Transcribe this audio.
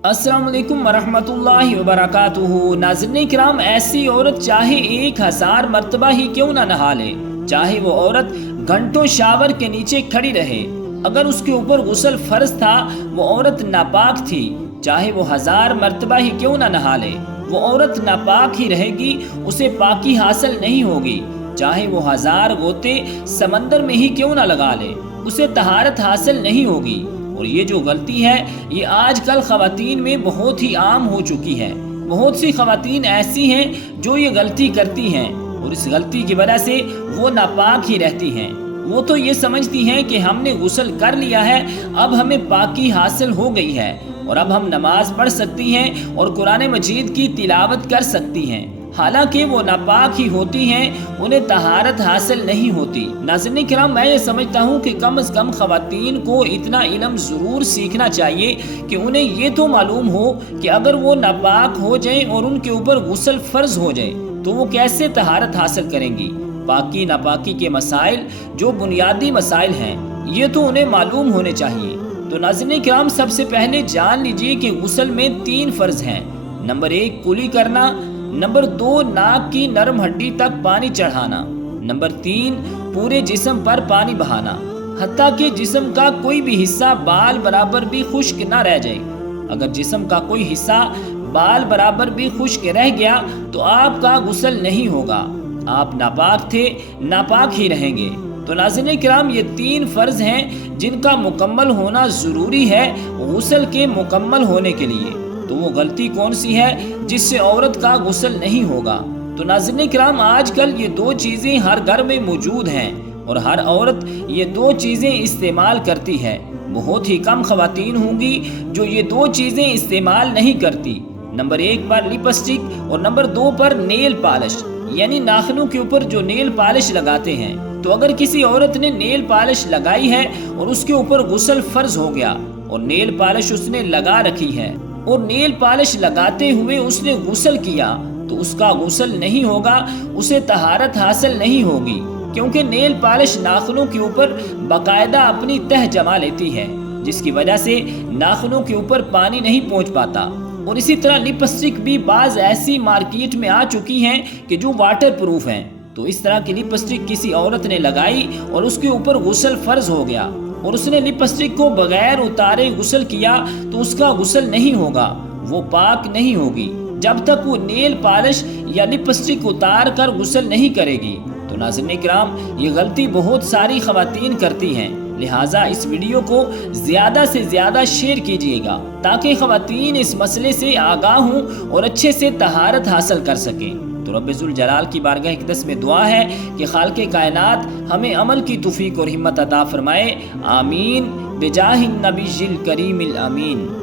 अस्सलाम वालेकुम वरहमतुल्लाहि वबरकातुहू। नाज़रीन किराम, ऐसी औरत चाहे 1000 मरतबा ही क्यों ना नहा ले, चाहे वो औरत घंटों शावर के नीचे खड़ी रहे, अगर उसके ऊपर गुस्ल फर्ज था, वो औरत नापाक थी, चाहे वो 1000 मरतबा ही क्यों ना नहा ले, वो औरत नापाक ही रहेगी, उसे पाकी हासिल नहीं होगी। चाहे वो 1000 गोते समंदर में ही क्यों ना लगा ले, उसे तहारत हासिल नहीं होगी। और ये जो गलती है, ये आजकल ख़वातीन में बहुत ही आम हो चुकी है। बहुत सी ख़वातीन ऐसी हैं जो ये गलती करती हैं और इस गलती की वजह से वो नापाक ही रहती हैं। वो तो ये समझती हैं कि हमने गुस्ल कर लिया है, अब हमें पाकी हासिल हो गई है और अब हम नमाज पढ़ सकती हैं और कुरान मजीद की तिलावत कर सकती हैं। हालांकि वो नापाक ही होती हैं, उन्हें तहारत हासिल नहीं होती। नाज़रीन किराम, मैं ये समझता हूँ कि कम से कम ख़वातीन को इतना इल्म ज़रूर सीखना चाहिए कि उन्हें ये तो मालूम हो कि अगर वो नापाक हो जाएं और उनके ऊपर गुस्ल फ़र्ज हो जाए तो वो कैसे तहारत हासिल करेंगी। पाकी नापाकी के मसाइल जो बुनियादी मसाइल हैं, ये तो उन्हें मालूम होने चाहिए। तो नाज़रीन किराम, सबसे पहले जान लीजिए कि गुस्ल में 3 फ़र्ज हैं। नंबर 1 कुली करना, नंबर 2 नाक की नरम हड्डी तक पानी चढ़ाना, नंबर 3 पूरे जिस्म पर पानी बहाना, हत्ता कि जिस्म का कोई भी हिस्सा बाल बराबर भी खुश्क ना रह जाए। अगर जिस्म का कोई हिस्सा बाल बराबर भी खुश्क रह गया तो आपका गुस्ल नहीं होगा, आप नापाक थे, नापाक ही रहेंगे। तो नाज़रीन किराम, ये 3 फ़र्ज हैं जिनका मुकम्मल होना ज़रूरी है गुस्ल के मुकम्मल होने के लिए। तो वो गलती कौन सी है जिससे औरत का गुस्ल नहीं होगा? तो नाज़रीन किराम, आजकल ये 2 चीज़ें हर घर में मौजूद हैं और हर औरत ये 2 चीज़ें इस्तेमाल करती है। बहुत ही कम ख़वातीन होंगी जो ये 2 चीज़ें इस्तेमाल नहीं करती। नंबर 1 पर लिपस्टिक और नंबर 2 पर नेल पॉलिश, यानी नाखूनों के ऊपर जो नेल पॉलिश लगाते हैं। तो अगर किसी औरत ने नेल पॉलिश लगाई है और उसके ऊपर गुस्ल फर्ज हो गया और नेल पॉलिश उसने लगा रखी है और नेल पॉलिश लगाते हुए उसने गुस्ल किया, तो उसका गुस्ल नहीं होगा, उसे तहारत हासिल नहीं होगी, क्योंकि नेल पॉलिश नाखूनों के ऊपर बाकायदा अपनी तह जमा लेती है, जिसकी वजह से नाखूनों के ऊपर पानी नहीं पहुंच पाता। और इसी तरह लिपस्टिक भी बाज ऐसी मार्केट में आ चुकी हैं कि जो वाटर प्रूफ हैं। तो इस तरह की लिपस्टिक किसी औरत ने लगाई और उसके ऊपर गुस्ल फर्ज हो गया और उसने लिपस्टिक को बगैर उतारे गुस्ल किया, तो उसका गुस्ल नहीं होगा, वो पाक नहीं होगी जब तक वो नेल पॉलिश या लिपस्टिक उतार कर गुस्ल नहीं करेगी। तो नाज़रीन किराम, ये गलती बहुत सारी ख़वातीन करती हैं, लिहाजा इस वीडियो को ज़्यादा से ज़्यादा शेयर कीजिएगा ताकि ख़वातीन इस मसले से आगाह हों और अच्छे से तहारत हासिल कर सकें। तो रब्बुल जलाल की बारगाह इक़दस में दुआ है कि खालिक़े कायनात हमें अमल की तौफ़ीक़ और हिम्मत अता फरमाए। आमीन, बिजाहिन नबीजिल करीमिल अमीन।